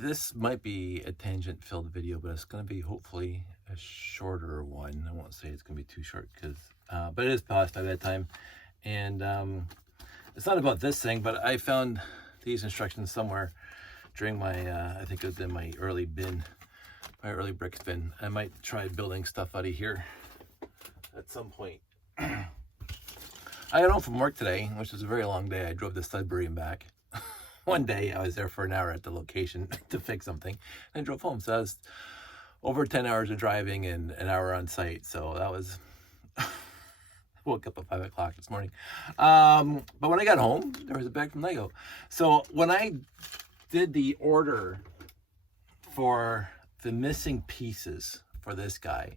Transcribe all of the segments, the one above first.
this might be a tangent-filled video, but it's going to be hopefully a shorter one. I won't say it's going to be too short, because, but it is past my bedtime, and it's not about this thing, but I found these instructions somewhere during my, I think it was in my early bricks bin. I might try building stuff out of here at some point. I got home from work today, which was a very long day. I drove to Sudbury and back. One day I was there for an hour at the location to fix something and drove home. So I was over 10 hours of driving and an hour on site. So that was, woke up at 5 o'clock this morning. But when I got home, there was a bag from Lego. So when I did the order for the missing pieces for this guy,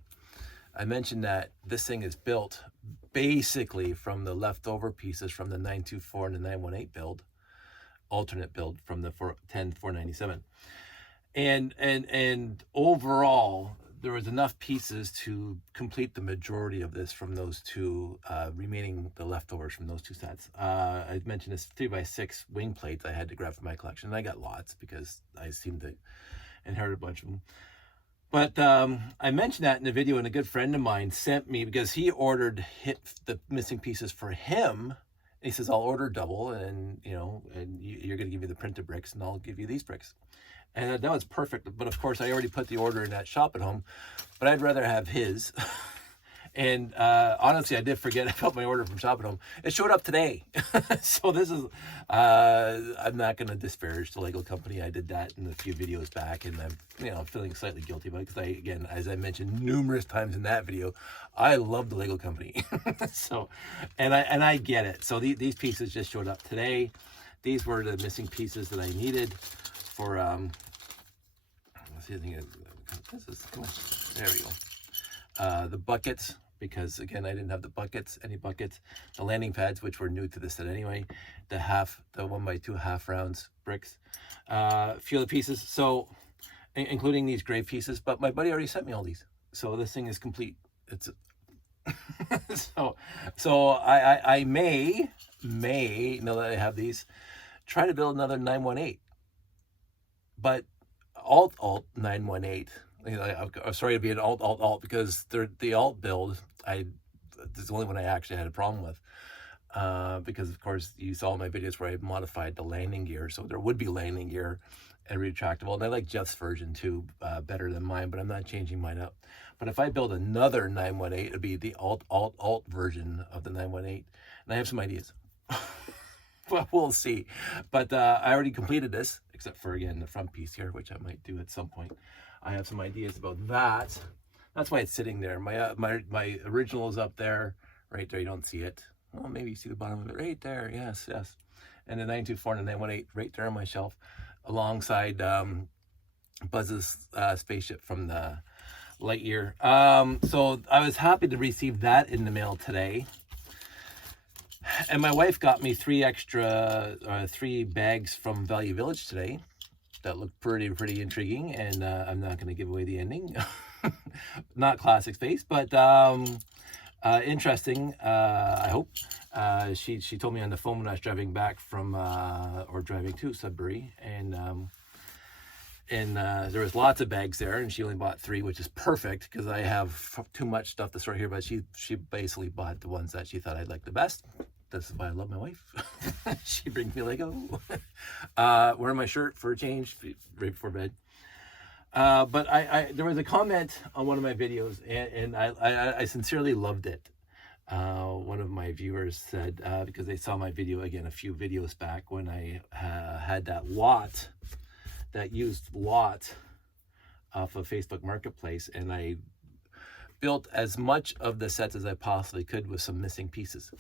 I mentioned that this thing is built basically from the leftover pieces from the 924 and the 918 build, alternate build from the 497. And overall, there was enough pieces to complete the majority of this from those two remaining, the leftovers from those two sets. I mentioned this 3x6 wing plates I had to grab from my collection. I got lots because I seemed to inherit a bunch of them. But I mentioned that in the video, and a good friend of mine sent me, because he ordered the missing pieces for him. He says, I'll order double, and you're going to give me the printed bricks, and I'll give you these bricks. And that was perfect. But of course, I already put the order in that shop at home, but I'd rather have his. And honestly, I did forget about my order from Shop at Home. It showed up today. So this is, I'm not going to disparage the Lego company. I did that in a few videos back, and I'm feeling slightly guilty about it, because again, as I mentioned numerous times in that video, I love the Lego company. So, and I get it. So these pieces just showed up today. These were the missing pieces that I needed for, let's see, I think come on, there we go. The buckets, because again, I didn't have any buckets, the landing pads, which were new to the set anyway, the 1x2 half rounds bricks, a few other pieces, so including these gray pieces, but my buddy already sent me all these, so this thing is complete. It's so I may, now that I have these, try to build another 918, but alt 918. I'm sorry to be an alt, because the alt build, this is the only one I actually had a problem with, because of course you saw my videos where I modified the landing gear, so there would be landing gear and retractable, and I like Jeff's version too better than mine, but I'm not changing mine up. But if I build another 918, it'd be the alt version of the 918, and I have some ideas. Well, we'll see. But I already completed this, except for, again, the front piece here, which I might do at some point. I have some ideas about that. That's why it's sitting there. My original is up there, right there. You don't see it. Well, maybe you see the bottom of it right there. Yes. And the 924 and the 918 right there on my shelf, alongside Buzz's spaceship from the Lightyear. So I was happy to receive that in the mail today. And my wife got me 3 bags from Value Village today that looked pretty intriguing, and I'm not going to give away the ending. Not classic space, but interesting, I hope. She told me on the phone when I was driving back from or driving to Sudbury, and there was lots of bags there, and she only bought 3, which is perfect, because I have too much stuff to sort here. But she basically bought the ones that she thought I'd like the best. This is why I love my wife. She brings me Lego. Wearing my shirt for a change right before bed. But there was a comment on one of my videos, and I sincerely loved it. One of my viewers said, because they saw my video again a few videos back when I had that used lot off of Facebook Marketplace, and I built as much of the sets as I possibly could with some missing pieces.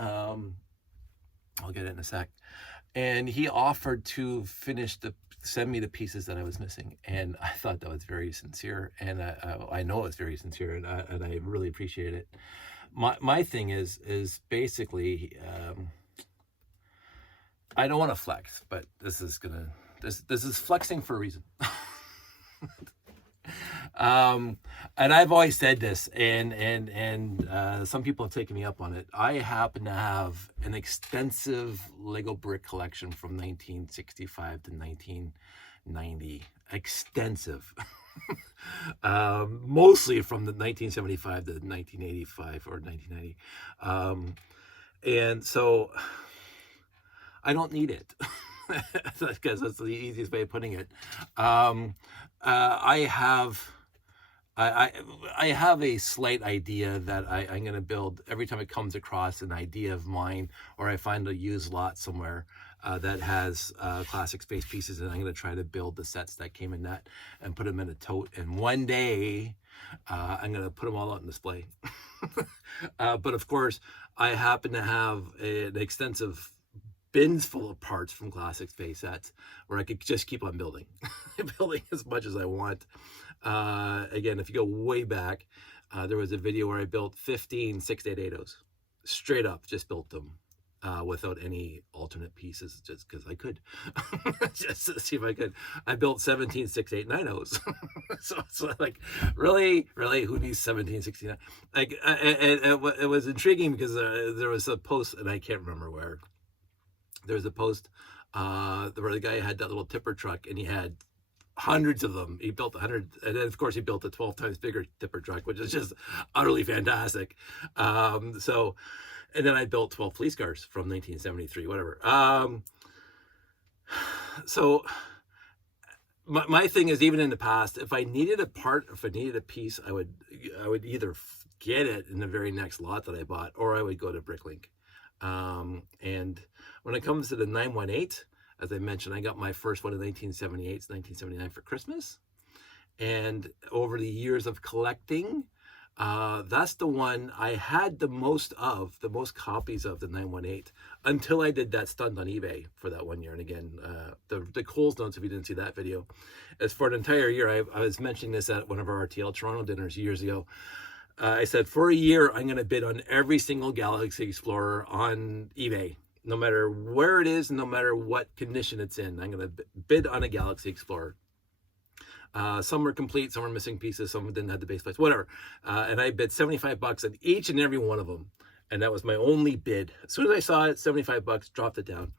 I'll get it in a sec. And he offered to send me the pieces that I was missing, and I thought that was very sincere, and I know it's very sincere, and I really appreciate it. My thing is basically, I don't want to flex, but this is flexing for a reason. And I've always said this, and some people have taken me up on it. I happen to have an extensive Lego brick collection from 1965 to 90, extensive. Mostly from the 1975 to 1985 or 1990. And so I don't need it, because that's the easiest way of putting it. I have a slight idea that I'm going to build every time it comes across an idea of mine, or I find a used lot somewhere that has classic space pieces, and I'm going to try to build the sets that came in that and put them in a tote. And one day I'm going to put them all out on display. But of course, I happen to have an extensive bins full of parts from classic space sets where I could just keep on building, building as much as I want. Again, if you go way back, there was a video where I built 15 688-0s. Straight up, just built them without any alternate pieces, just because I could. Just to see if I could. I built 17 689-0s. so like, really, who needs 17 69? Like, it was intriguing because there was a post, and I can't remember where. There was a post where the guy had that little tipper truck, and he had hundreds of them. He built 100, and then of course he built a 12 times bigger tipper truck, which is just utterly fantastic. And then I built 12 police cars from 1973, whatever. So my thing is, even in the past, if I needed a part, if I needed a piece, I would either get it in the very next lot that I bought, or I would go to Bricklink. And when it comes to the 918, as I mentioned, I got my first one in 1978, 1979 for Christmas. And over the years of collecting, that's the one I had the most copies of, the 918, until I did that stunt on eBay for that 1 year. And again, the Coles notes, if you didn't see that video, as for an entire year, I was mentioning this at one of our RTL Toronto dinners years ago. I said, for a year, I'm going to bid on every single Galaxy Explorer on eBay, no matter where it is, no matter what condition it's in. I'm going to bid on a Galaxy Explorer. Some were complete, some were missing pieces, some didn't have the base plates, whatever. And I bid $75 on each and every one of them. And that was my only bid. As soon as I saw it, $75, dropped it down.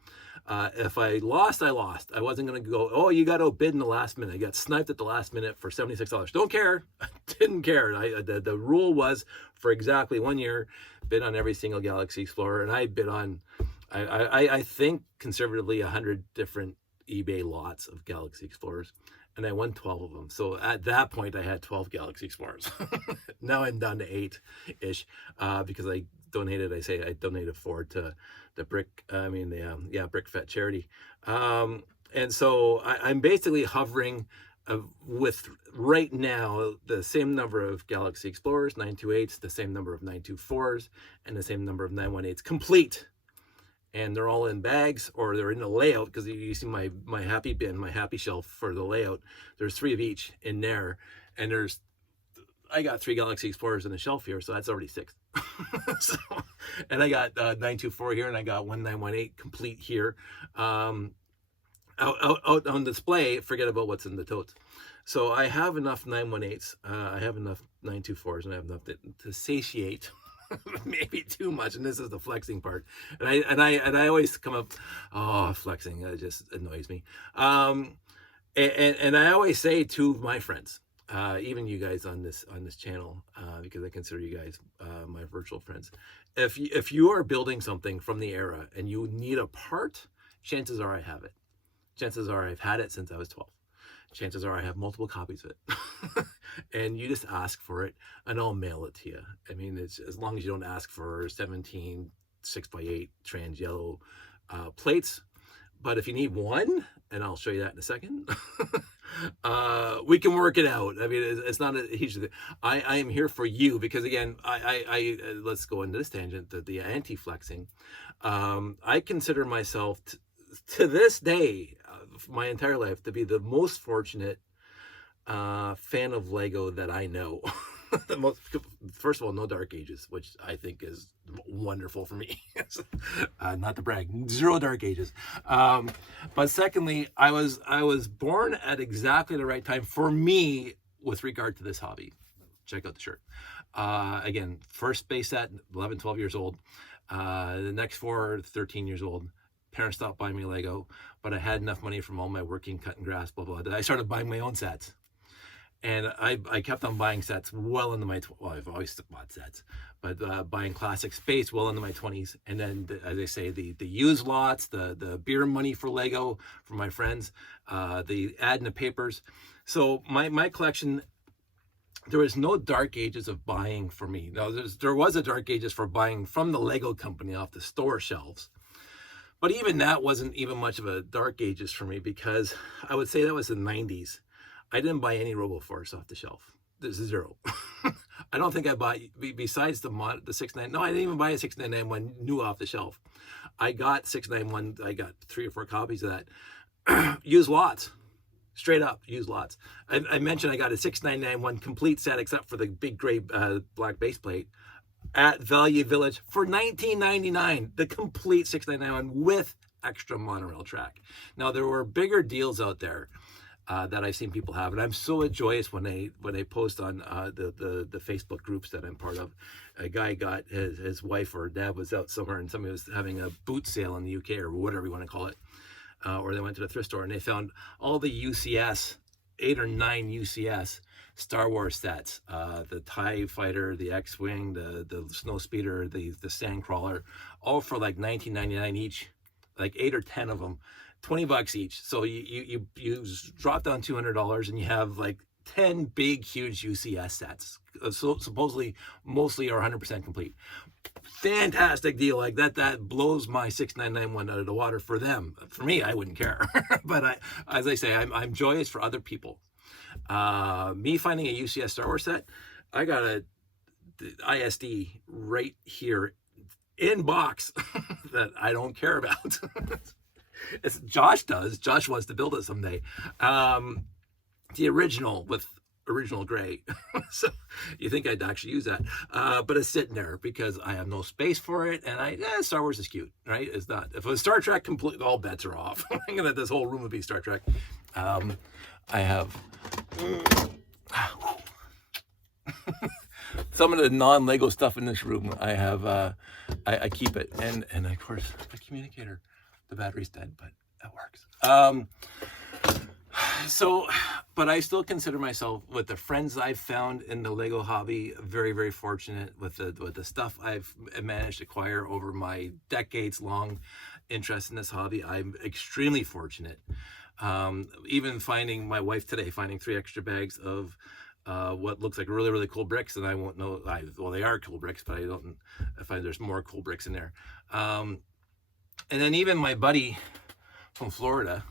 If I lost, I lost. I wasn't going to go, oh, you got to bid in the last minute. I got sniped at the last minute for $76. Don't care. I didn't care. The rule was, for exactly 1 year, bid on every single Galaxy Explorer. And I bid on, I think, conservatively 100 different eBay lots of Galaxy Explorers. And I won 12 of them. So at that point, I had 12 Galaxy Explorers. Now I'm down to 8-ish, because I donated 4 to the Brick Fet charity. And so I'm basically hovering with, right now, the same number of Galaxy Explorers, 928s, the same number of 924s, and the same number of 918s complete. And they're all in bags, or they're in a layout, because you see my happy bin, my happy shelf for the layout. There's 3 of each in there, and I got 3 Galaxy Explorers in the shelf here, so that's already 6. So, and I got 924 here, and I got 1918 complete here. Out on display, forget about what's in the totes. So I have enough 918s, I have enough 924s, and I have enough to satiate maybe too much, and this is the flexing part. And I always come up, oh, flexing, it just annoys me. And I always say to my friends, even you guys on this channel, because I consider you guys my virtual friends, if you are building something from the era and you need a part, chances are I have it. Chances are I've had it since I was 12. Chances are I have multiple copies of it. And you just ask for it, and I'll mail it to you. I mean, it's as long as you don't ask for 17 6x8 trans yellow plates. But if you need one, and I'll show you that in a second, we can work it out. I mean, it's not a huge thing. I am here for you, because again, I let's go into this tangent, the anti-flexing. I consider myself to this day, my entire life, to be the most fortunate fan of Lego that I know. First of all, no Dark Ages, which I think is wonderful for me. Not to brag, 0 Dark Ages. But secondly, I was born at exactly the right time for me with regard to this hobby. Check out the shirt. Again, first base set, 11, 12 years old. The next 4, 13 years old. Parents stopped buying me Lego, but I had enough money from all my working, cutting grass, blah, blah, blah. I started buying my own sets. And I kept on buying sets well into my, well, I've always bought sets, but buying classic space well into my 20s. And then, as I say, the used lots, the beer money for Lego from my friends, the ad in the papers. So my collection, there was no dark ages of buying for me. Now, there was a dark ages for buying from the Lego company off the store shelves. But even that wasn't even much of a dark ages for me, because I would say that was the 90s. I didn't buy any RoboForce off the shelf. There's zero. I don't think I bought, besides the 699, no, I didn't even buy a 699 new off the shelf. I got 691, I got 3 or 4 copies of that. Used lots. Straight up, used lots. I mentioned I got a 699 complete set, except for the big gray black base plate, at Value Village for $19.99. The complete 699 with extra Monorail Track. Now, there were bigger deals out there that I've seen people have, and I'm so joyous when they post on the Facebook groups that I'm part of. A guy got his wife or dad was out somewhere, and somebody was having a boot sale in the UK or whatever you want to call it, or they went to the thrift store and they found all the UCS, 8 or 9 UCS Star Wars sets, the TIE Fighter, the X-Wing, the Snow Speeder, the Sandcrawler, all for like $19.99 each, like 8 or 10 of them. $20 each. So you drop down $200 and you have like 10 big, huge UCS sets. So supposedly, mostly are 100% complete. Fantastic deal. Like that blows my 699 out of the water for them. For me, I wouldn't care. But as I say, I'm joyous for other people. Me finding a UCS Star Wars set, I got a ISD right here in box that I don't care about. Josh does. Josh wants to build it someday. The original with original gray. So you think I'd actually use that. But it's sitting there because I have no space for it. And Star Wars is cute, right? It's not. If it was Star Trek, all bets are off. This whole room would be Star Trek. I have some of the non-Lego stuff in this room. I have, I keep it. And of course, the communicator. The battery's dead, but that works. But I still consider myself, with the friends I've found in the Lego hobby, very, very fortunate with the stuff I've managed to acquire over my decades-long interest in this hobby. I'm extremely fortunate. Even finding my wife today, finding 3 extra bags of what looks like really, really cool bricks, and I won't know. Well, they are cool bricks, but I find there's more cool bricks in there. And then even my buddy from Florida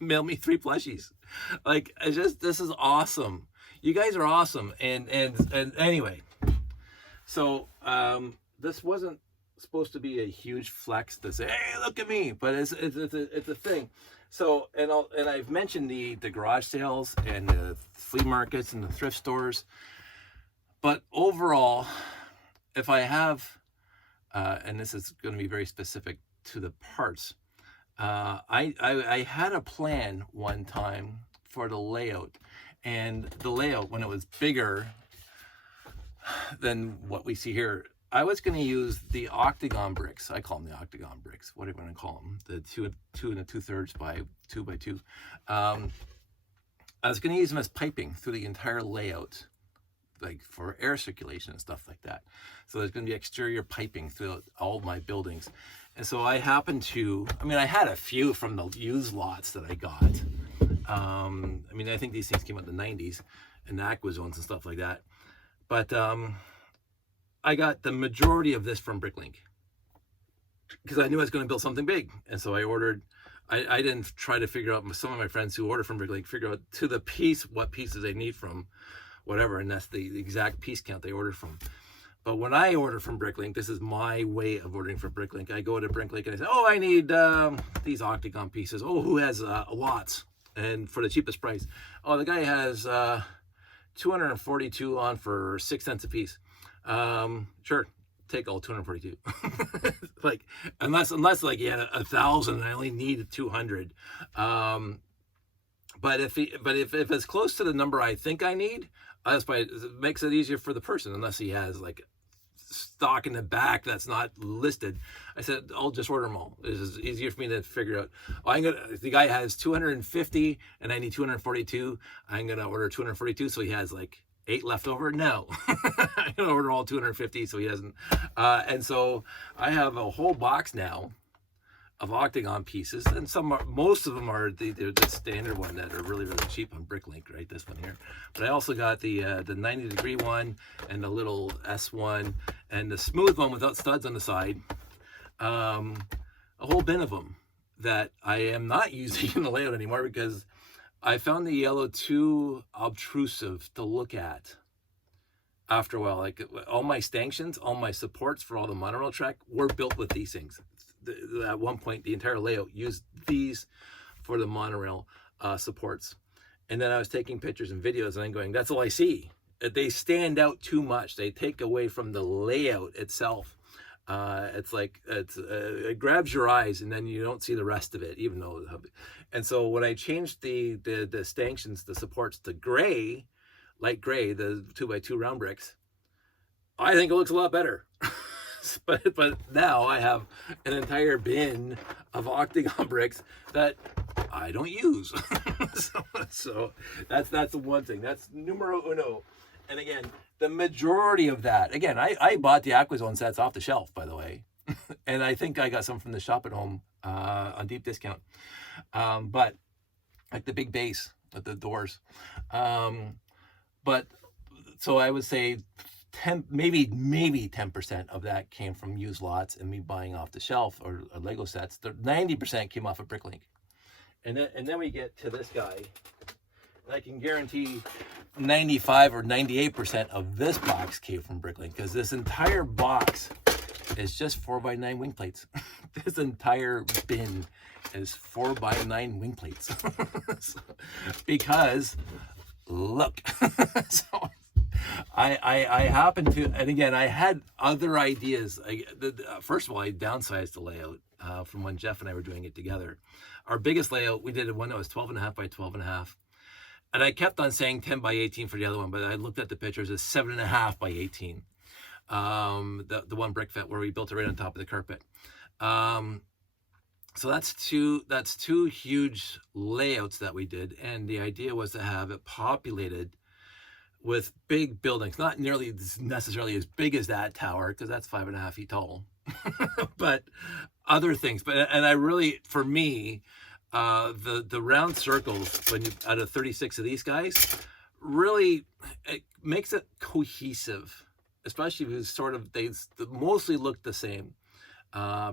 mailed me 3 plushies. Like, this is awesome. You guys are awesome. And anyway, so this wasn't supposed to be a huge flex to say, hey, look at me, but it's a thing. So, and I've mentioned the garage sales and the flea markets and the thrift stores, but overall, if I have, and this is going to be very specific to the parts, I had a plan one time for the layout, and the layout, when it was bigger than what we see here, I was going to use the Octagon Bricks. I call them the Octagon Bricks. What do you want to call them? The 2 2/3 by 2 by 2. I was going to use them as piping through the entire layout, like for air circulation and stuff like that. So there's going to be exterior piping throughout all my buildings. And so I happened to, I had a few from the used lots that I got. I think these things came out in the 90s and the Aqua Zones and stuff like that. But I got the majority of this from Bricklink because I knew I was going to build something big. And so I ordered, I didn't try to figure out, some of my friends who order from Bricklink figure out to the piece what pieces they need from whatever, and that's the exact piece count they ordered from. But when I order from Bricklink, this is my way of ordering from Bricklink. I go to Bricklink and I say, oh, I need these Octagon pieces. Oh, who has lots? And for the cheapest price. Oh, the guy has 242 on for 6 cents a piece. Sure, take all 242. Like, unless like you had 1,000 and I only need 200. But if it's close to the number I think I need, that's why it makes it easier for the person, unless he has like stock in the back that's not listed. I said, I'll just order them all. It's easier for me to figure out. The guy has 250 and I need 242. I'm going to order 242 so he has like 8 left over. No, I'm going to order all 250 so he doesn't. And so I have a whole box now of Octagon pieces, and most of them are the standard one that are really cheap on Bricklink, right? This one here. But I also got the 90-degree one and the little S1 and the smooth one without studs on the side. A whole bin of them that I am not using in the layout anymore because I found the yellow too obtrusive to look at after a while. Like all my stanchions, all my supports for all the monorail track were built with these things. At one point, the entire layout used these for the monorail supports. And then I was taking pictures and videos and I'm going, that's all I see. They stand out too much. They take away from the layout itself. It's like, it grabs your eyes and then you don't see the rest of it, even though, and so when I changed the stanchions, the supports to gray, light gray, the 2x2 round bricks, I think it looks a lot better. But now I have an entire bin of Octagon bricks that I don't use. so that's the one thing. That's numero uno. And again, the majority of that, again, I bought the Aquazone sets off the shelf, by the way. And I think I got some from the shop at home on deep discount. But like the big base with the doors. But so I would say maybe 10% of that came from used lots and me buying off the shelf or Lego sets. 90% came off of Bricklink. And then we get to this guy. And I can guarantee 95 or 98% of this box came from Bricklink because this entire box is just 4x9 wing plates. This entire bin is 4x9 wing plates. Because look. So I happened to, and again, I had other ideas. First of all, I downsized the layout from when Jeff and I were doing it together. Our biggest layout, we did one that was 12.5 by 12.5. And I kept on saying 10 by 18 for the other one, but I looked at the pictures as 7.5 by 18. The one brick vet where we built it right on top of the carpet. So that's two huge layouts that we did. And the idea was to have it populated with big buildings, not nearly necessarily as big as that tower, because that's 5.5 feet tall, but other things. And I really, for me, the round circles, when you out of 36 of these guys, really it makes it cohesive, especially if it's sort of, they mostly look the same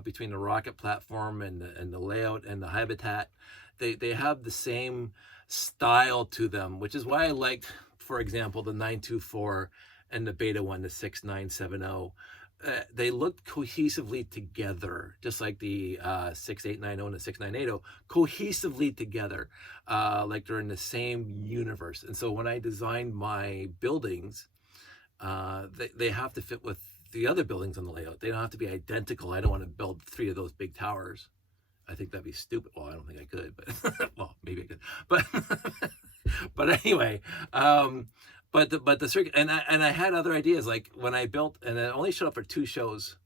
between the rocket platform and the layout and the habitat. They have the same style to them, which is why I liked, for example, the 924 and the beta one, the 6970. They looked cohesively together, just like the 6890 and the 6980, cohesively together, like they're in the same universe. And so when I designed my buildings, they have to fit with the other buildings on the layout. They don't have to be identical. I don't want to build 3 of those big towers. I think that'd be stupid. Well, I don't think I could, but well, maybe I could. But anyway, but the circuit, and I had other ideas, like when I built, and it only showed up for 2 shows.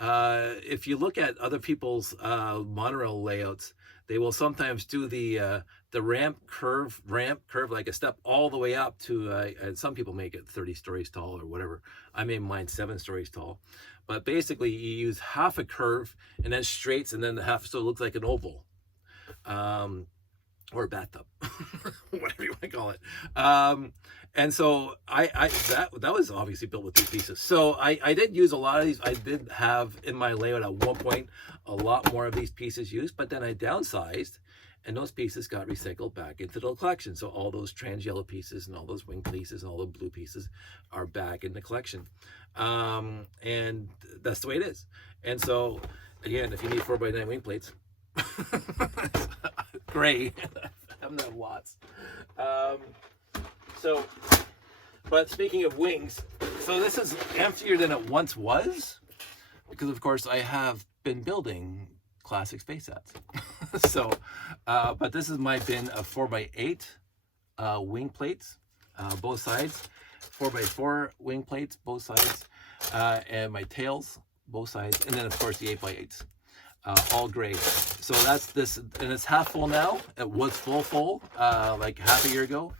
If you look at other people's monorail layouts, they will sometimes do the ramp curve, like a step all the way up to, and some people make it 30 stories tall or whatever. I made mine 7 stories tall. But basically you use half a curve and then straights, and then the half, so it looks like an oval. Or a bathtub, whatever you want to call it. And so that was obviously built with 2 pieces. So I did use a lot of these. I did have in my layout at one point a lot more of these pieces used, but then I downsized, and those pieces got recycled back into the collection. So all those trans yellow pieces and all those wing pieces and all the blue pieces are back in the collection. And that's the way it is. And so again, if you need 4x9 wing plates, gray, I'm not lots. So, but speaking of wings, so this is emptier than it once was, because of course I have been building classic space sets. So, but this is my bin of 4x8 wing plates, both sides, 4x4 wing plates, both sides. and my tails, both sides, and then of course the 8x8s, all gray. So that's this, and it's half full now. It was full, like half a year ago,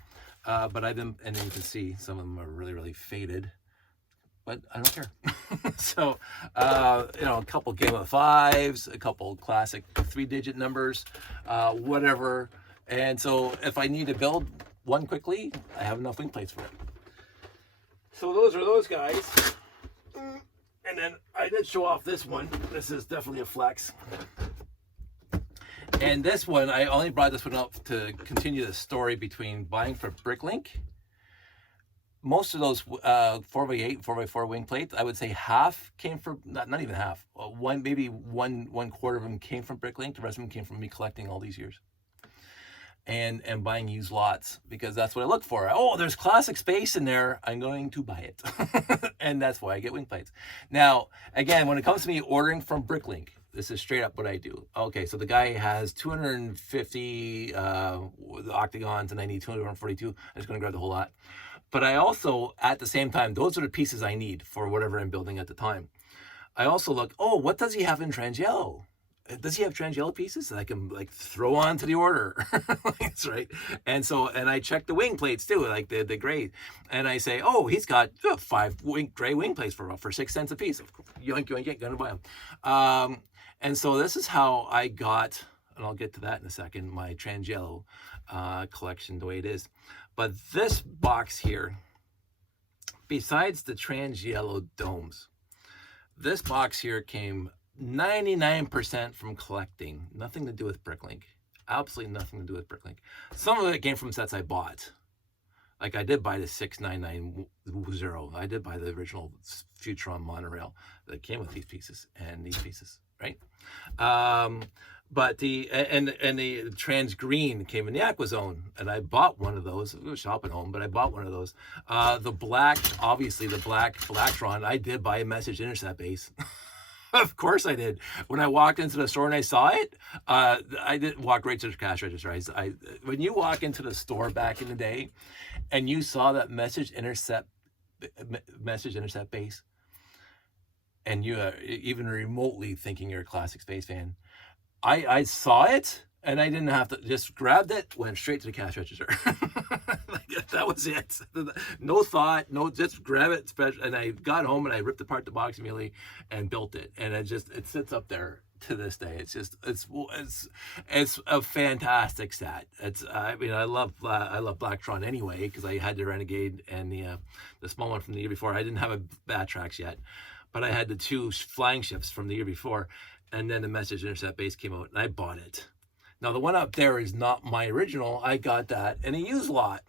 but I've been, and then you can see some of them are really faded, but I don't care. So, you know, a couple Game of Fives, a couple classic 3-digit numbers, whatever. And so if I need to build one quickly, I have enough wing plates for it. So those are those guys. And then I did show off this one. This is definitely a flex. And this one, I only brought this one up to continue the story between buying for Bricklink. Most of those 4x8, 4x4 wing plates, I would say half came from, not even half, maybe one quarter of them came from Bricklink. The rest of them came from me collecting all these years. And buying used lots, because that's what I look for. Oh, there's classic space in there, I'm going to buy it. And that's why I get wing plates. Now, again, when it comes to me ordering from Bricklink, this is straight up what I do. Okay, so the guy has 250 octagons and I need 242. I'm just going to grab the whole lot. But I also, at the same time, those are the pieces I need for whatever I'm building at the time. I also look, oh, what does he have in trans yellow? Does he have trans yellow pieces that I can like throw onto the order? That's right. And so, and I check the wing plates too, like the gray. And I say, oh, he's got 5 gray wing plates for 6 cents a piece. Yoink, yoink, yoink, gonna buy them. And so this is how I got, and I'll get to that in a second, my trans yellow collection the way it is. But this box here, besides the trans yellow domes, this box here came 99% from collecting. Nothing to do with Bricklink. Absolutely nothing to do with Bricklink. Some of it came from sets I bought. Like I did buy the 6990. I did buy the original Futron monorail that came with these pieces and these pieces, right? But the trans green came in the Aquazone, and I bought one of those. It was shopping home, but I bought one of those. The black, obviously the black Blacktron, I did buy a message intercept base. Of course I did. When I walked into the store and I saw it, I didn't walk right to the cash register. When you walk into the store back in the day and you saw that message intercept base, and you are even remotely thinking you're a classic space fan, I saw it and I didn't have to, just grabbed it, went straight to the cash register. Like, that was it. No thought, just grab it. And I got home and I ripped apart the box immediately and built it. And it sits up there to this day. It's a fantastic set. I mean, I love Blacktron anyway, because I had the Renegade and the small one from the year before. I didn't have a Batrax yet, but I had the 2 flying ships from the year before. And then the message intercept base came out and I bought it. Now, the one up there is not my original. I got that in a used lot.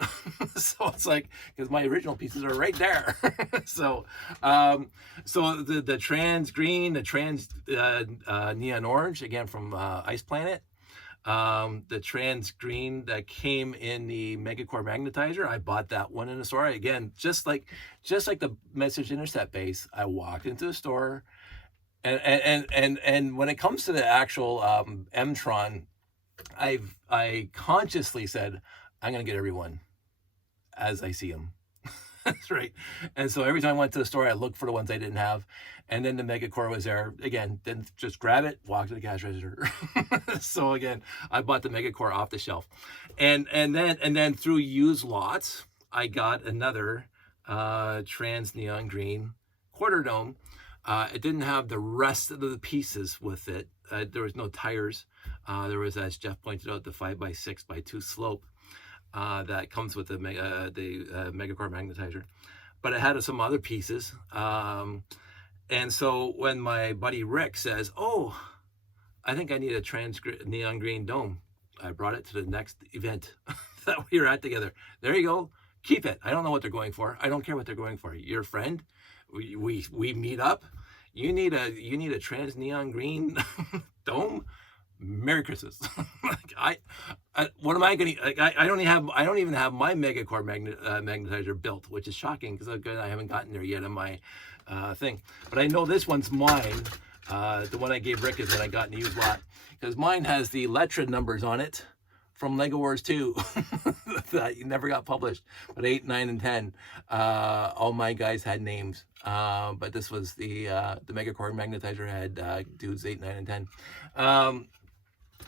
So it's like, because my original pieces are right there. So the trans green, the trans neon orange, again from Ice Planet. The trans green that came in the Megacore magnetizer, I bought that one in the store. Again, just like the message intercept base, I walked into the store. And when it comes to the actual M-Tron, I consciously said, I'm going to get everyone as I see them. That's right. And so every time I went to the store, I looked for the ones I didn't have. And then the Megacore was there. Again, then just grab it, walk to the cash register. So again, I bought the Megacore off the shelf. And then through used lots, I got another trans neon green quarter dome. It didn't have the rest of the pieces with it. There was no tires. There was, as Jeff pointed out, the 5x6x2 slope that comes with the Megacore magnetizer. But it had some other pieces. And so when my buddy Rick says, oh, I think I need a trans neon green dome, I brought it to the next event that we were at together. There you go. Keep it. I don't know what they're going for. I don't care what they're going for. You're a friend. We meet up. You need a trans neon green dome. Merry Christmas. What am I going to? I don't even have my Megacore magnetizer built, which is shocking because I haven't gotten there yet on my thing. But I know this one's mine. The one I gave Rick is what I got in the used lot, because mine has the Letra numbers on it from Lego Wars 2 that never got published, but 8, 9, and 10. All my guys had names, but this was the Megacore Magnetizer had dudes 8, 9, and 10.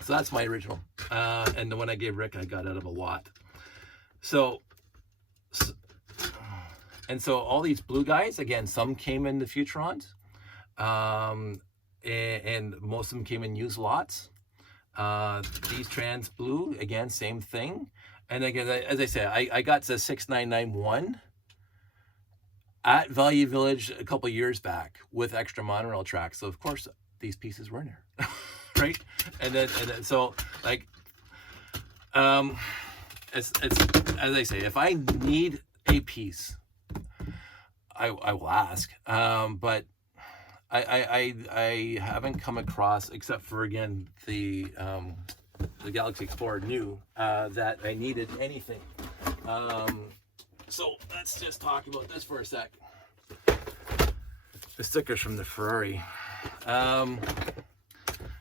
So that's my original, and the one I gave Rick I got out of a lot. So all these blue guys, again, some came in the Futurons, and most of them came in used lots. These trans blue, again, same thing. And again, as I said, I got the 6991 at Value Village a couple years back with extra monorail track. So of course these pieces were in there, right? And then so like, as I say, if I need a piece, I will ask, but I haven't come across, except for again the Galaxy Explorer New, that I needed anything. So let's just talk about this for a sec. The stickers from the Ferrari.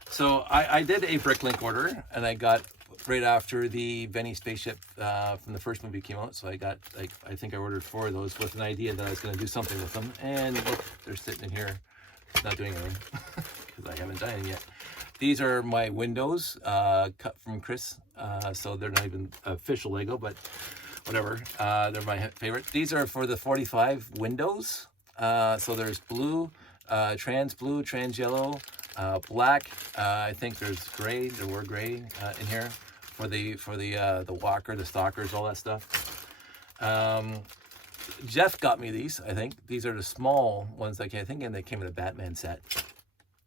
So I did a Bricklink order, and I got right after the Benny spaceship from the first movie came out. So I got, like, I think I ordered 4 of those with an idea that I was going to do something with them. And look, they're sitting in here, not doing anything because I haven't done it yet. These are my windows, cut from Chris. So they're not even official Lego, but whatever. They're my favorite. These are for the 45 windows. So there's blue, trans blue, trans yellow, black. I think there's gray. There were gray in here for the walker, the stalkers, all that stuff. Jeff got me these. I think these are the small ones. I think, and they came in a Batman set.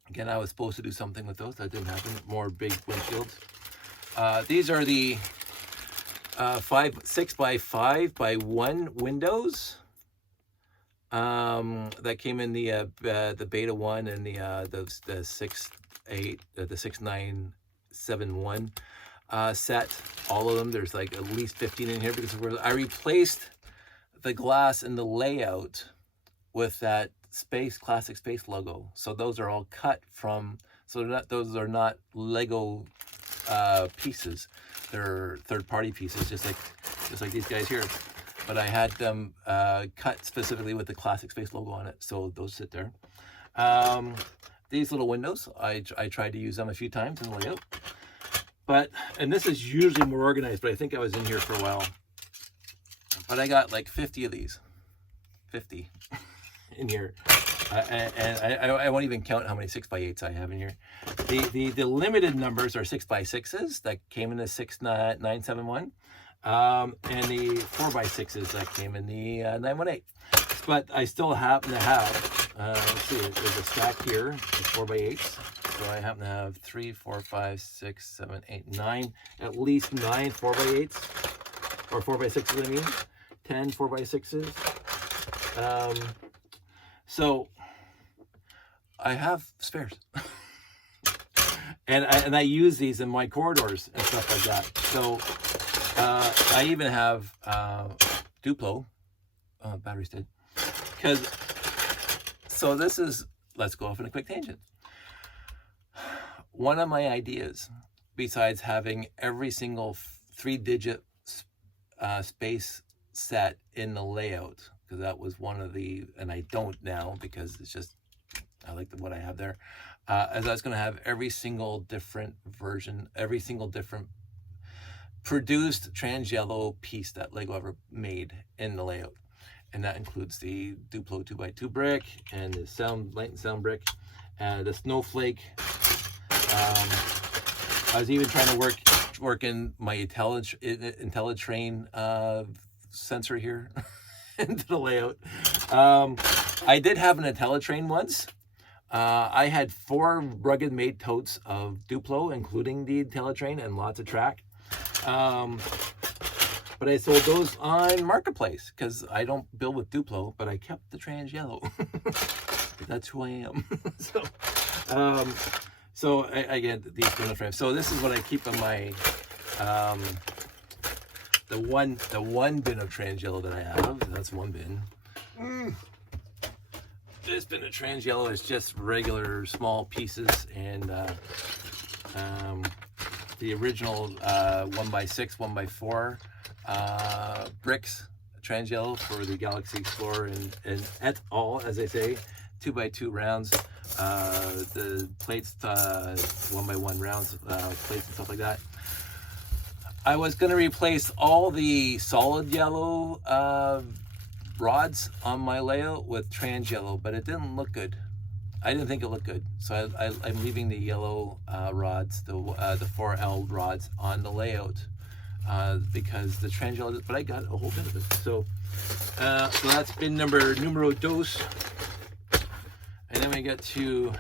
Again, I was supposed to do something with those. That didn't happen. More big windshields. These are the 6 by 5 by 1 windows. That came in the Beta 1 and the 6.8, the 6971 set. All of them. There's like at least 15 in here because I replaced the glass and the layout with that classic space logo. So those are all cut from. So those are not Lego pieces. They're third-party pieces, just like these guys here. But I had them cut specifically with the classic space logo on it, so those sit there. These little windows, I tried to use them a few times in the layout. And this is usually more organized, but I think I was in here for a while. But I got like 50 of these, 50 in here. And I won't even count how many 6x8s I have in here. The limited numbers are 6x6s that came in the 6971. And the 4x6s that came in the 918. But I still happen to have, let's see, there's a stack here, the 4x8s. So I happen to have 3, 4, 5, 6, 7, 8, 9, at least 9 4x8s, or 4x6s, I mean, 10 4x6s. So I have spares. and I use these in my corridors and stuff like that. So I even have Duplo. Battery's dead. So this is, let's go off on a quick tangent. One of my ideas, besides having every single 3-digit space set in the layout, because that was one of the, and I don't now because it's just, I like what I have there, as I was going to have every single different version, every single different produced trans yellow piece that Lego ever made in the layout. And that includes the Duplo 2x2 brick and the light and sound brick, the snowflake. I was even trying to work in my IntelliTrain sensor here into the layout. I did have an IntelliTrain once. I had 4 rugged made totes of Duplo, including the IntelliTrain and lots of track. But I sold those on Marketplace because I don't build with Duplo, but I kept the trans yellow. That's who I am. So again, these donut frames. So this is what I keep in my the one bin of trans yellow that I have. That's one bin. This bin of trans yellow is just regular small pieces, and the original 1x6, 1x4 bricks, trans yellow for the Galaxy Explorer and et al, as they say, 2x2 rounds. The plates, 1x1 rounds, plates and stuff like that. I was going to replace all the solid yellow rods on my layout with trans yellow, but it didn't look good. I didn't think it looked good, so I'm leaving the yellow rods, the 4L rods on the layout because the trans yellow. But I got a whole bit of it. So that's bin numero dos, and then we get to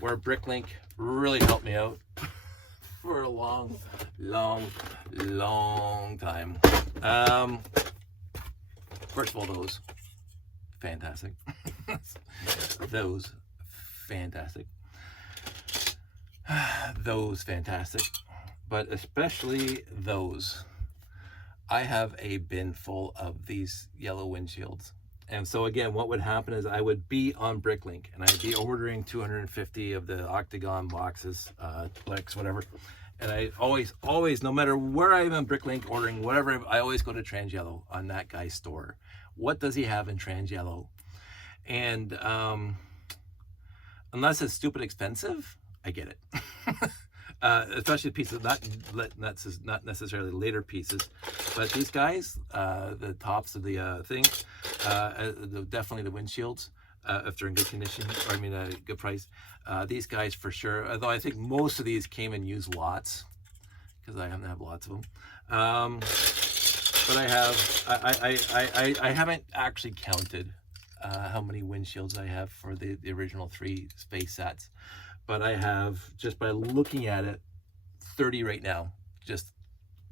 where Bricklink really helped me out for a long time. First of all, those fantastic. Those fantastic. Those fantastic. But especially those. I have a bin full of these yellow windshields. And so again, what would happen is I would be on Bricklink and I'd be ordering 250 of the Octagon boxes, Bricks, whatever. And I always, no matter where I'm on Bricklink ordering whatever, I always go to Trans Yellow on that guy's store. What does he have in Trans Yellow? And unless it's stupid expensive, I get it. Especially pieces, not necessarily later pieces, but these guys, the tops of the thing, definitely the windshields, if they're in good condition, or I mean a good price. These guys for sure, although I think most of these came in used lots, because I haven't had lots of them. But I haven't actually counted how many windshields I have for the original 3 space sets. But I have, just by looking at it, 30 right now, just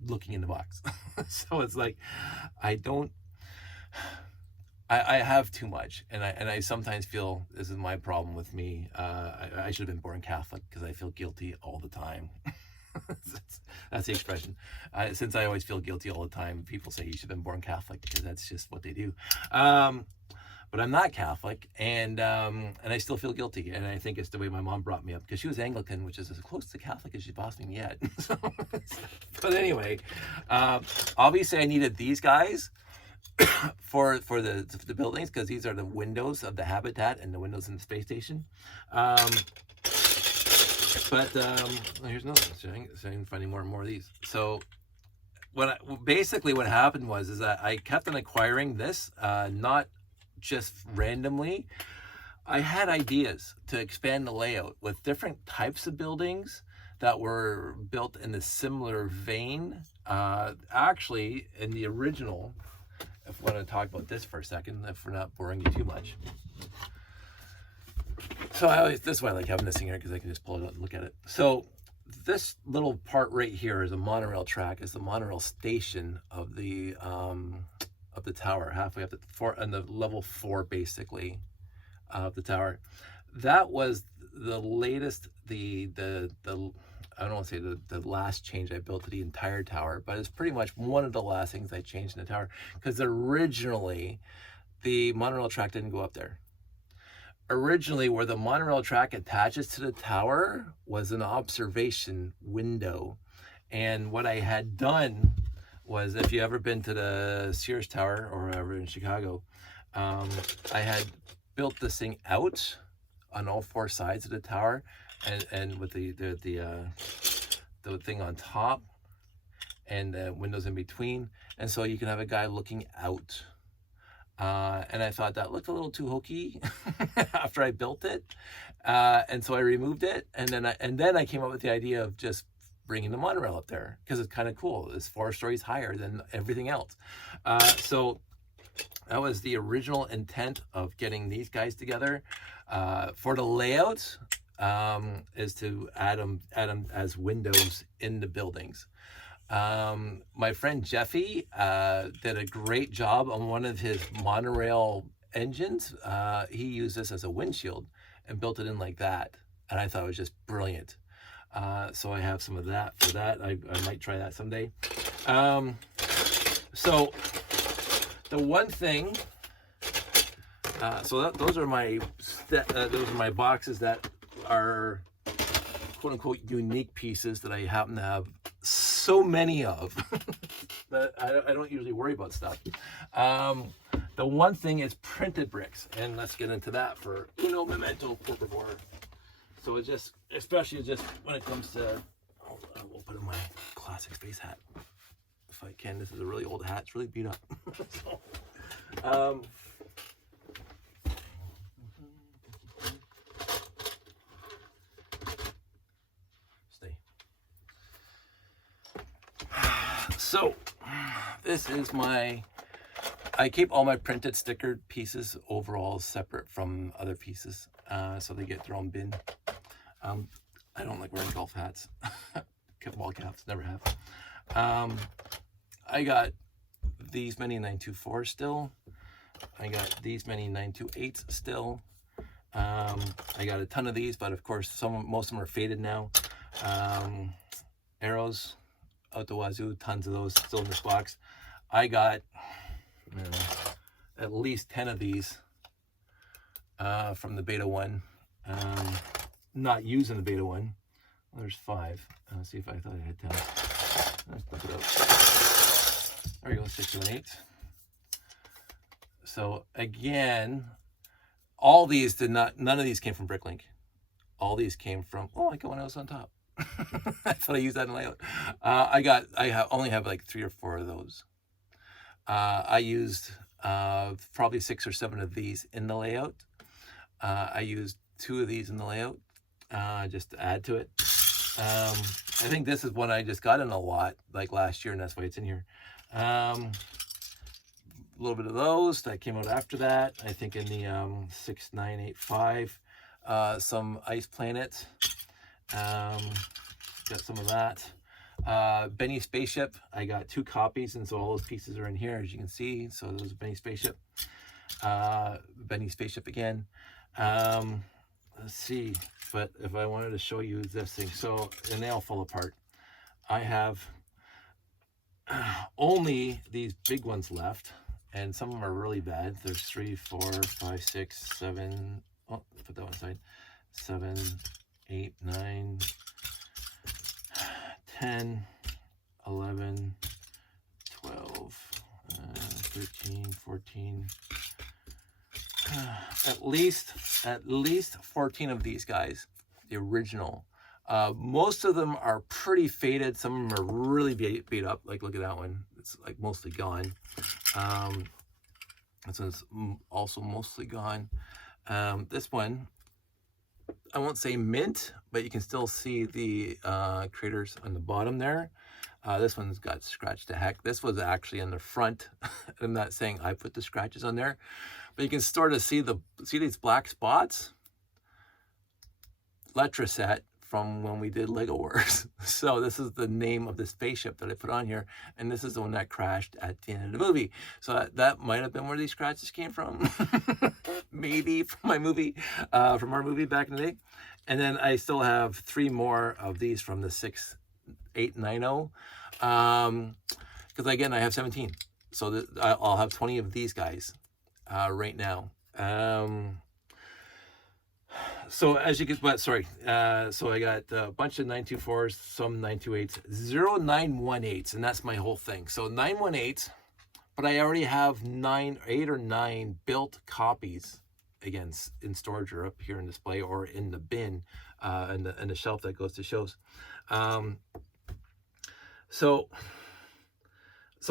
looking in the box. So it's like, I have too much, and I sometimes feel this is my problem with me. I should have been born Catholic because I feel guilty all the time. That's the expression. Since I always feel guilty all the time, people say you should have been born Catholic because that's just what they do. But I'm not Catholic, and I still feel guilty, and I think it's the way my mom brought me up, because she was Anglican, which is as close to Catholic as she's possibly can get. So, but anyway, obviously I needed these guys for the buildings, because these are the windows of the habitat and the windows in the space station. But here's another one. So I'm finding more and more of these. So basically what happened was that I kept on acquiring this, not just randomly. I had ideas to expand the layout with different types of buildings that were built in a similar vein. Actually, in the original, if we want to talk about this for a second, if we're not boring you too much. So this is why I like having this in here, because I can just pull it out and look at it. So this little part right here is a monorail track, is the monorail station of the tower, halfway up on the level 4 basically of the tower. That was the latest, I don't want to say the last change I built to the entire tower, but it's pretty much one of the last things I changed in the tower, because originally the monorail track didn't go up there. Originally, where the monorail track attaches to the tower was an observation window. And what I had done was, if you ever been to the Sears Tower or ever in Chicago, I had built this thing out on all 4 sides of the tower, and with the thing on top and the windows in between, and so you can have a guy looking out. And I thought that looked a little too hokey after I built it, and so I removed it, and then I came up with the idea of just bringing the monorail up there, because it's kind of cool. It's 4 stories higher than everything else. So that was the original intent of getting these guys together. For the layout, is to add them as windows in the buildings. My friend Jeffy did a great job on one of his monorail engines. He used this as a windshield and built it in like that, and I thought it was just brilliant. So I have some of that for that. I might try that someday. So the one thing, those are my boxes that are quote-unquote unique pieces that I happen to have so many of that I don't usually worry about stuff. The one thing is printed bricks, and let's get into that for uno memento, por favor. So it's just, especially just when it comes to, we'll put in my classic space hat if I can. This is a really old hat, it's really beat up. So, so this is I keep all my printed stickered pieces overall separate from other pieces, so they get their own bin. I don't like wearing golf hats, ball caps, never have. I got these many 924s still. I got these many 928s still. I got a ton of these, but of course most of them are faded now. Arrows out the wazoo, tons of those still in this box. I got at least 10 of these from the beta one. Not using the beta one. Well, there's 5. Let's see if I thought I had 10. Let's look it up. There we go, 6 and 8. So again, all these none of these came from Bricklink. All these came from, I got one else on top. I thought I used that in layout. I only have like 3 or 4 of those. I used probably 6 or 7 of these in the layout. I used 2 of these in the layout just to add to it. I think this is one I just got in a lot like last year, and that's why it's in here. A little bit of those that came out after that. I think in the 6985, some Ice Planet. Got some of that. Benny Spaceship, I got 2 copies, and so all those pieces are in here, as you can see. So those are Benny Spaceship. Benny Spaceship again. Let's see, but if I wanted to show you this thing, so, and they all fall apart. I have only these big ones left, and some of them are really bad. There's 3, 4, 5, 6, 7, put that one aside, 7, 8, 9, 10, 11, 12, 13, 14, at least 14 of these guys, the original. Most of them are pretty faded. Some of them are really beat up. Like, look at that one. It's like mostly gone. This one's also mostly gone. This one, I won't say mint, but you can still see the craters on the bottom there. This one's got scratched to heck. This was actually in the front. I'm not saying I put the scratches on there, but you can sort of see these black spots. Letraset from when we did Lego Wars. So this is the name of the spaceship that I put on here, and this is the one that crashed at the end of the movie. So that might have been where these scratches came from. Maybe from my movie, from our movie back in the day. And then I still have 3 more of these from the 6890. Because again, I have 17. So I'll have 20 of these guys right now. So as you can, so I got a bunch of 924s, some 928s, 0918s, and that's my whole thing. So 918s, but I already have 8 or 9 built copies, again, in storage or up here in display or in the bin, and the shelf that goes to shows. So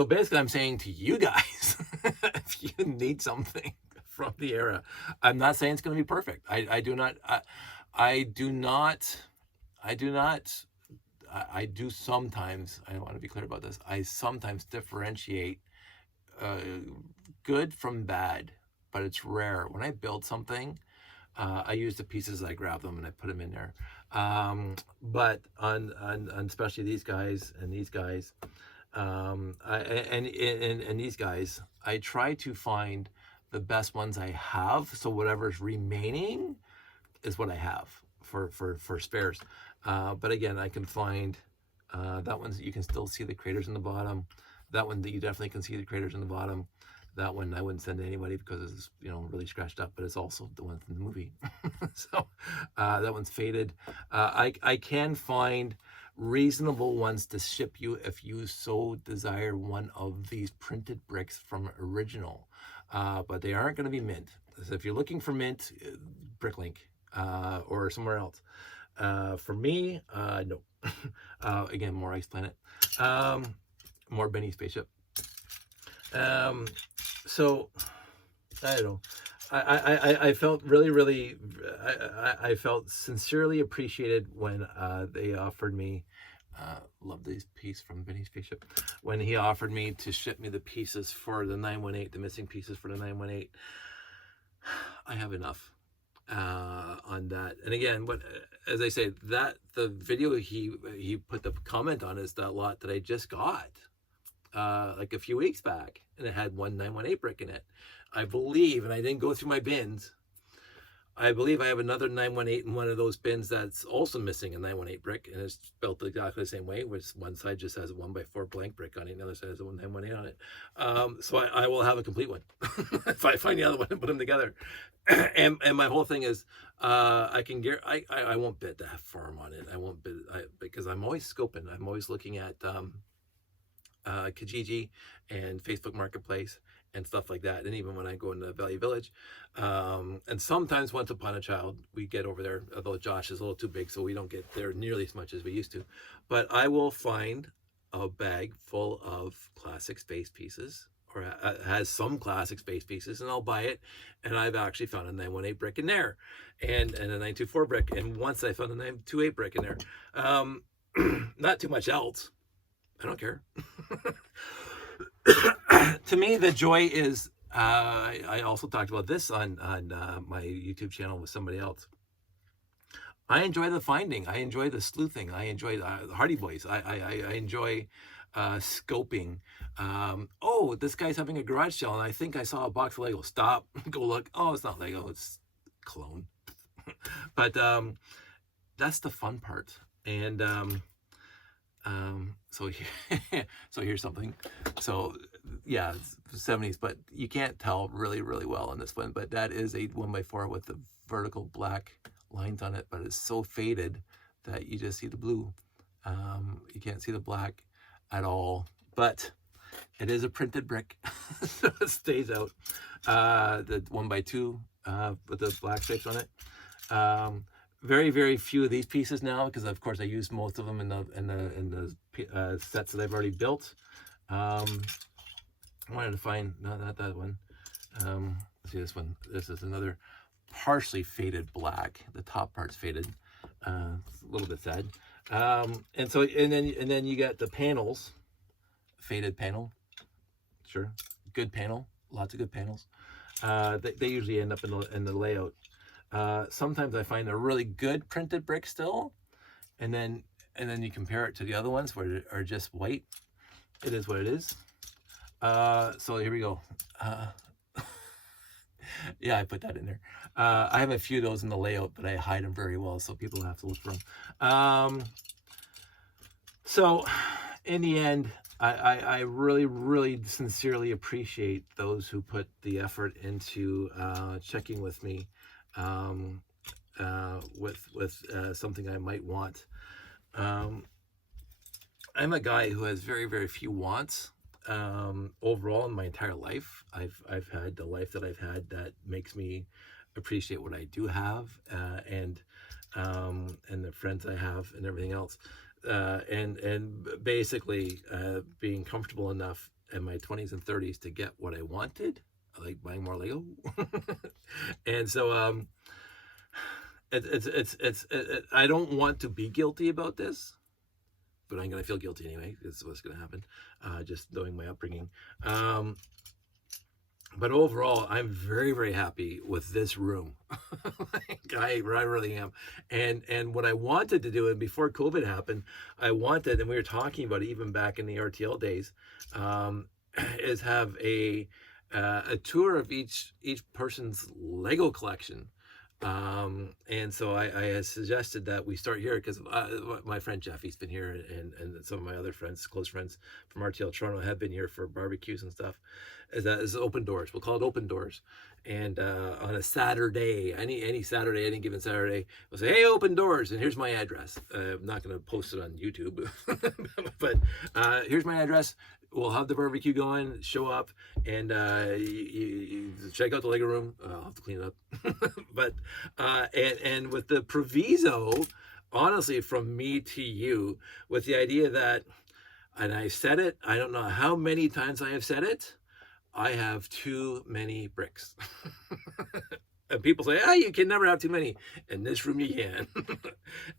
basically I'm saying to you guys, if you need something from the era, I'm not saying it's going to be perfect. I do sometimes, I want to be clear about this, I sometimes differentiate good from bad, but it's rare. When I build something, I use the pieces, I grab them and I put them in there. But on especially these guys and these guys, and these guys, I try to find the best ones I have. So whatever's remaining is what I have for spares. But again, I can find that one that you can still see the craters in the bottom. That one that you definitely can see the craters in the bottom. That one I wouldn't send to anybody because it's, you know, really scratched up, but it's also the one from the movie. So that one's faded. I can find reasonable ones to ship you if you so desire one of these printed bricks from original, but they aren't going to be mint. So if you're looking for mint, Bricklink or somewhere else. For me, no. Again, more Ice Planet, more Benny Spaceship. So I don't know. I felt really, I felt sincerely appreciated when they offered me, love this piece from Benny Spaceship, when he offered me to ship me the pieces for the 918, the missing pieces for the 918. I have enough on that. And again, what, as I say, that the video he put the comment on is that lot that I just got like a few weeks back, and it had one 918 brick in it. I believe, and I didn't go through my bins, I believe I have another 918 in one of those bins that's also missing a 918 brick, and it's built exactly the same way, which one side just has a 1x4 blank brick on it, and the other side has a 918 on it. So I will have a complete one if I find the other one and put them together. And my whole thing is, I won't bid that farm on it. I won't bid, because I'm always scoping. I'm always looking at Kijiji and Facebook Marketplace and stuff like that, and even when I go into Valley Village, and sometimes Once Upon a Child we get over there, although Josh is a little too big, so we don't get there nearly as much as we used to. But I will find a bag full of classic space pieces, or has some classic space pieces, and I'll buy it. And I've actually found a 918 brick in there, and a 924 brick, and once I found a 928 brick in there. Not too much else. I don't care. To me, the joy is, I also talked about this on my YouTube channel with somebody else. I enjoy the finding. I enjoy the sleuthing. I enjoy the Hardy Boys. I enjoy scoping. Oh, this guy's having a garage sale, and I think I saw a box of Lego. Stop. Go look. Oh, it's not Lego. It's clone. But that's the fun part. And so here's something. So yeah, it's 70s, but you can't tell really well on this one. But that is a 1x4 with the vertical black lines on it, but it's so faded that you just see the blue. You can't see the black at all, but it is a printed brick, so it stays out. The 1x2 with the black stripes on it. Very few of these pieces now, because of course I used most of them in the sets that I've already built. I wanted to find, no, not that one. Let's see this one. This is another partially faded black. The top part's faded. It's a little bit sad. And then you got the panels, faded panel. Sure, good panel. Lots of good panels. They usually end up in the layout. Sometimes I find a really good printed brick still, and then you compare it to the other ones where are just white. It is what it is. So here we go. Yeah, I put that in there. I have a few of those in the layout, but I hide them very well, so people have to look for them. So in the end, I really sincerely appreciate those who put the effort into checking with me with something I might want. I'm a guy who has very few wants. Overall in my entire life, I've had the life that I've had that makes me appreciate what I do have, and the friends I have and everything else, and basically being comfortable enough in my 20s and 30s to get what I wanted, like buying more Lego. And so I don't want to be guilty about this, but I'm going to feel guilty anyway. This is what's going to happen, just knowing my upbringing. But overall, I'm very happy with this room. I really am. And what I wanted to do, and before COVID happened, I wanted, and we were talking about it even back in the RTL days, is have a tour of each person's Lego collection. And so I had suggested that we start here because my friend Jeffy's been here, and some of my other friends, close friends from RTL Toronto, have been here for barbecues and stuff. Is open doors. We'll call it open doors. And on a Saturday, any Saturday, any given Saturday, we'll say, hey, open doors, and here's my address. I'm not going to post it on YouTube, but here's my address. We'll have the barbecue going, show up, and you check out the Lego room. I'll have to clean it up. But and with the proviso, honestly, from me to you, with the idea that, and I said it, I don't know how many times I have said it, I have too many bricks. And people say, you can never have too many. In this room, you can.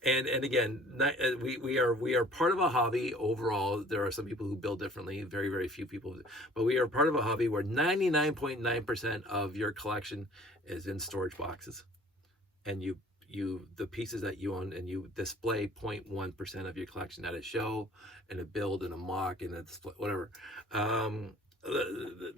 and again, we are part of a hobby overall. There are some people who build differently, very, very few people. But we are part of a hobby where 99.9% of your collection is in storage boxes. And the pieces that you own, and you display 0.1% of your collection at a show, and a build, and a mock, and a display, whatever.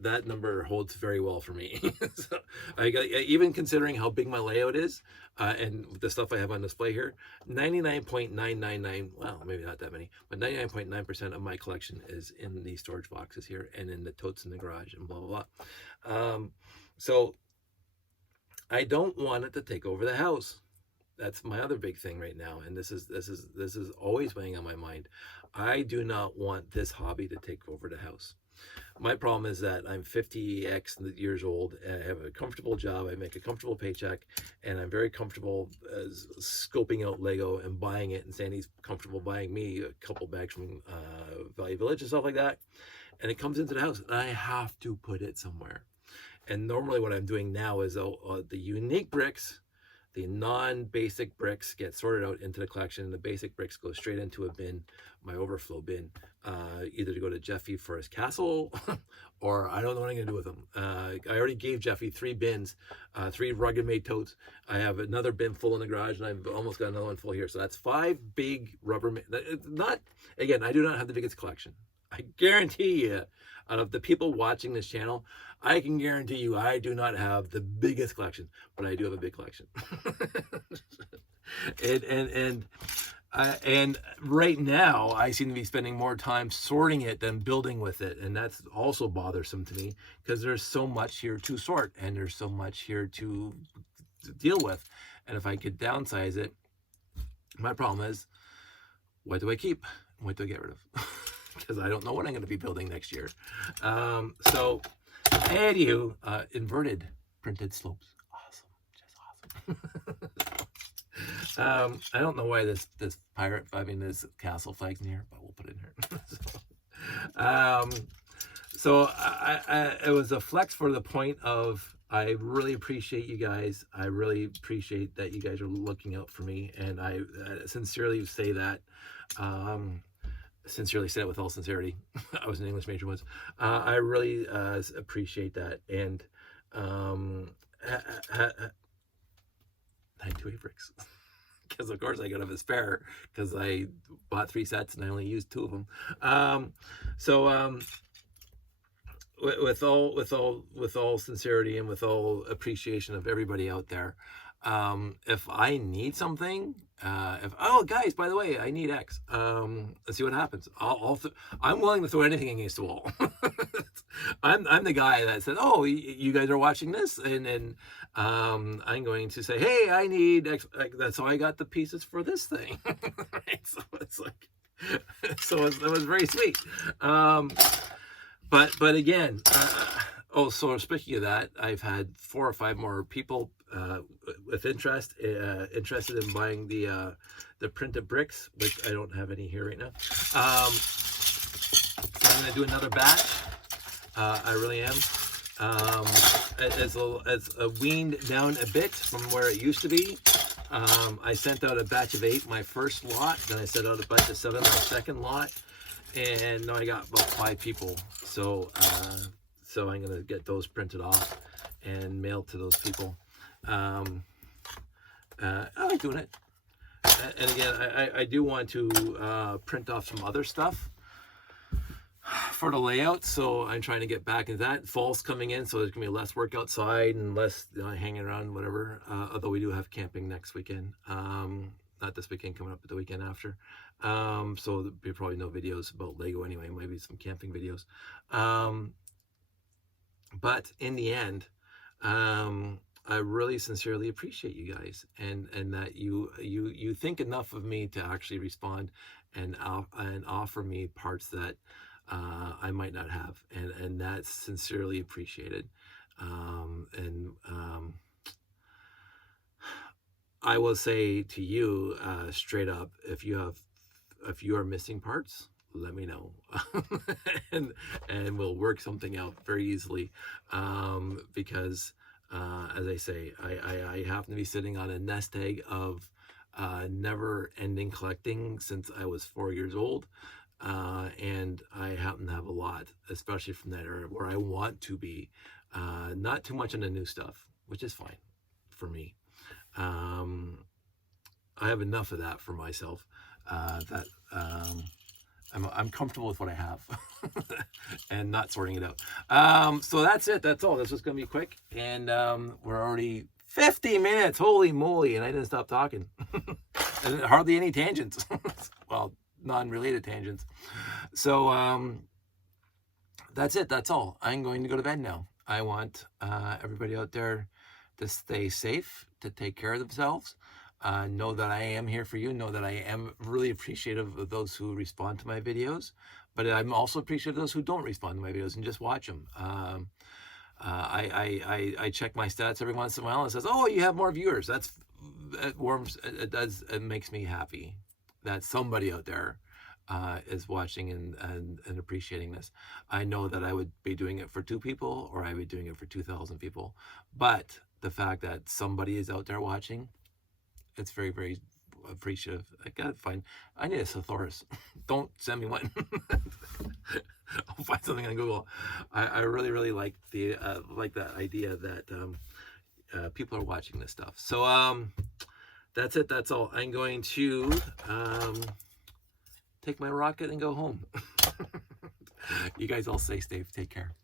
That number holds very well for me. So even considering how big my layout is, and the stuff I have on display here, 99.999, well, maybe not that many, but 99.9% of my collection is in these storage boxes here, and in the totes in the garage, and blah, blah, blah. So I don't want it to take over the house. That's my other big thing right now, and this is always weighing on my mind. I do not want this hobby to take over the house. My problem is that I'm 50x years old, and I have a comfortable job, I make a comfortable paycheck, and I'm very comfortable scoping out Lego and buying it, and Sandy's comfortable buying me a couple bags from Value Village and stuff like that. And it comes into the house, and I have to put it somewhere. And normally what I'm doing now is the unique bricks, the non-basic bricks get sorted out into the collection, and the basic bricks go straight into a bin, my overflow bin, either to go to Jeffy for his castle, or I don't know what I'm going to do with them. I already gave Jeffy 3 bins, 3 rugged made totes. I have another bin full in the garage, and I've almost got another one full here. So that's 5 big Rubbermaid. Again, I do not have the biggest collection. I guarantee you, out of the people watching this channel, I can guarantee you I do not have the biggest collection, but I do have a big collection. And right now, I seem to be spending more time sorting it than building with it, and that's also bothersome to me, because there's so much here to sort, and there's so much here to deal with. And if I could downsize it, my problem is, what do I keep? What do I get rid of? Because I don't know what I'm going to be building next year. So, anywho, inverted printed slopes, awesome, just awesome. I don't know why this castle flag's in here, but we'll put it in here. So it was a flex for the point of, I really appreciate you guys. I really appreciate that you guys are looking out for me, and I sincerely say that. Sincerely say it with all sincerity. I was an English major once. I really appreciate that, and I had 2 bricks because of course I got a spare, because I bought 3 sets and I only used 2 of them. With all sincerity and with all appreciation of everybody out there, if I need something, guys, by the way, I need X, let's see what happens. I'm willing to throw anything against the wall. I'm the guy that said, oh, you guys are watching this, and I'm going to say, hey, I need X. That's how I got the pieces for this thing. Right? So it's like, it was very sweet. But again, so speaking of that, I've had 4 or 5 more people with interested in buying the printed bricks, which I don't have any here right now. So I'm going to do another batch. I really am. It's weaned down a bit from where it used to be. I sent out a batch of 8, my first lot. Then I sent out a batch of 7, my second lot. And now I got about 5 people. So I'm going to get those printed off and mailed to those people. I like doing it. And again, I do want to print off some other stuff. for the layout, so I'm trying to get back into that. Fall's coming in, so there's gonna be less work outside and less hanging around, whatever. Although we do have camping next weekend, not this weekend coming up, but the weekend after. So there'll be probably no videos about Lego anyway, maybe some camping videos. But in the end, I really sincerely appreciate you guys, and that you think enough of me to actually respond and offer me parts that I might not have, and that's sincerely appreciated. I will say to you straight up, if you are missing parts, let me know, and we'll work something out very easily, because as I say, I happen to be sitting on a nest egg of never-ending collecting since I was 4 years old, and I happen to have a lot, especially from that era where I want to be. Not too much on the new stuff, which is fine for me. I have enough of that for myself, that I'm comfortable with what I have and not sorting it out. So that's it. That's all. This was going to be quick, and we're already 50 minutes. Holy moly! And I didn't stop talking. And hardly any tangents. Well, non-related tangents. So that's it. That's all. I'm going to go to bed now. I want everybody out there to stay safe, to take care of themselves. Know that I am here for you. Know that I am really appreciative of those who respond to my videos, but I'm also appreciative of those who don't respond to my videos and just watch them. I check my stats every once in a while, and it says, "Oh, you have more viewers." It warms. It makes me happy that somebody out there is watching and appreciating this. I know that I would be doing it for 2 people, or I would be doing it for 2,000 people, but the fact that somebody is out there watching, it's very, very appreciative. I need a thesaurus. Don't send me one. I'll find something on Google. I really, really like that idea that people are watching this stuff. So that's it. That's all. I'm going to take my rocket and go home. You guys all stay safe. Take care.